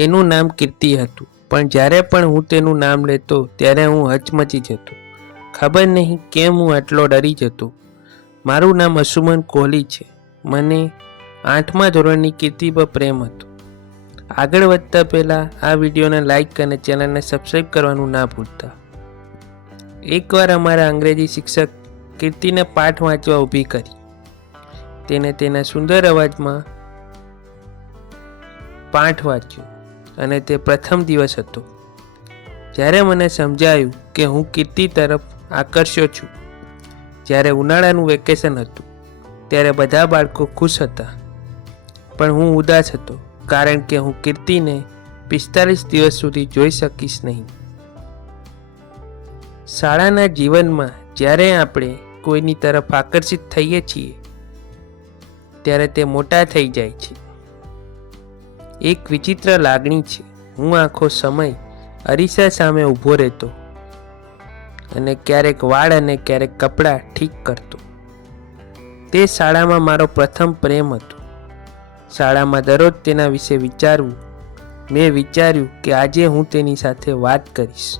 તેનું નામ કીર્તિ હતું, પણ જ્યારે પણ હું તેનું નામ લેતો ત્યારે હું હચમચી જતો. ખબર નહીં કેમ હું આટલો ડરી જતો. મારું નામ અસુમન કોહલી છે. મને 8મા ધોરણની કીર્તિ પર પ્રેમ હતો. આગળ વધતા પહેલાં આ વિડીયોને લાઈક અને ચેનલને સબસ્ક્રાઈબ કરવાનું ના ભૂલતા. એકવાર અમારા અંગ્રેજી શિક્ષક કીર્તિને પાઠ વાંચવા ઊભી કરી. તેને તેના સુંદર અવાજમાં પાઠ વાંચ્યો અને તે પ્રથમ દિવસ હતો. જ્યારે મને સમજાયું કે હું કીર્તિ તરફ આકર્ષ્યો છું. જ્યારે ઉનાળાનું વેકેશન હતું ત્યારે બધા બાળકો ખુશ હતા, પણ હું ઉદાસ હતો, કારણ કે હું કીર્તિને 45 દિવસ સુધી જોઈ શકીશ નહીં. શાળાના જીવનમાં જ્યારે આપણે કોઈની તરફ આકર્ષિત થઈએ છીએ ત્યારે તે મોટા થઈ જાય છે. એક વિચિત્ર લાગણી છે. હું આખો સમય અરીસા સામે ઊભો રહેતો અને ક્યારેક વાળ અને ક્યારેક કપડાં ઠીક કરતો. તે શાળામાં મારો પ્રથમ પ્રેમ હતો. શાળામાં દરરોજ તેના વિશે વિચારવું. મેં વિચાર્યું કે આજે હું તેની સાથે વાત કરીશ,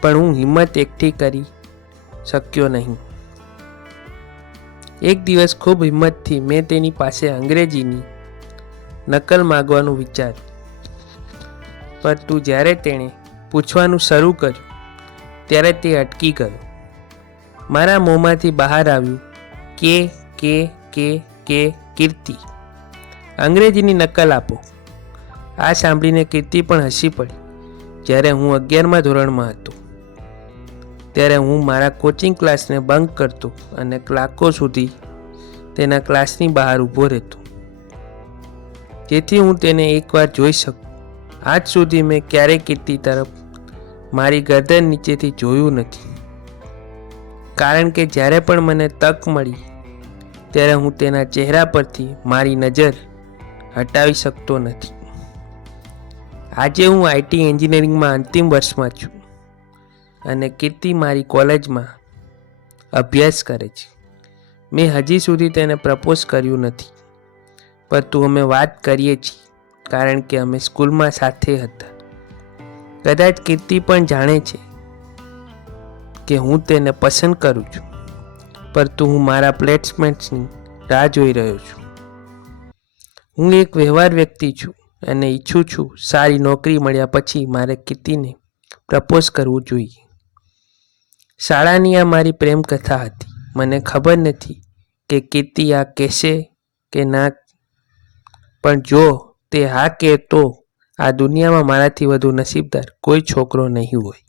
પણ હું હિંમત એકઠી કરી શક્યો નહીં. એક દિવસ ખૂબ હિંમતથી મેં તેની પાસે અંગ્રેજીની નકલ માગવાનું વિચાર્યું, પરંતુ જ્યારે તેણે પૂછવાનું શરૂ કર્યું ત્યારે તે અટકી ગયો. મારા મોંમાંથી બહાર આવ્યું કે કીર્તિ, અંગ્રેજીની નકલ આપો. આ સાંભળીને કીર્તિ પણ હસી પડી. જ્યારે હું 11મા ધોરણમાં હતો ત્યારે હું મારા કોચિંગ ક્લાસને બંક કરતો અને કલાકો સુધી તેના ક્લાસની બહાર ઊભો રહેતો, જેથી હું તેને એકવાર જોઈ શકું. આજ સુધી મેં ક્યારેય કીર્તિ તરફ મારી ગરદન નીચેથી જોયું નથી, કારણ કે જ્યારે પણ મને તક મળી ત્યારે હું તેના ચહેરા પરથી મારી નજર હટાવી શકતો નથી. આજે હું આઈટી એન્જિનિયરિંગમાં અંતિમ વર્ષમાં છું અને કીર્તિ મારી કોલેજમાં અભ્યાસ કરે છે. મેં હજી સુધી તેને પ્રપોઝ કર્યું નથી, પરંતુ અમે વાત કરીએ છીએ કારણ કે અમે સ્કૂલમાં સાથે હતા. કદાચ કીર્તિ પણ જાણે છે કે હું તેને પસંદ કરું છું, પરંતુ હું મારા પ્લેસમેન્ટ્સની રાહ જોઈ રહ્યો છું. હું એક વ્યવહાર વ્યક્તિ છું અને ઈચ્છું છું સારી નોકરી મળ્યા પછી મારે કીર્તિને પ્રપોઝ કરવું જોઈએ. શાળાની આ મારી પ્રેમ કથા હતી. મને ખબર નથી કે કીર્તિ આ કહેશે કે ના, પણ જો તે હા કહે તો આ દુનિયામાં મારાથી વધુ નસીબદાર કોઈ છોકરો નહીં હોય.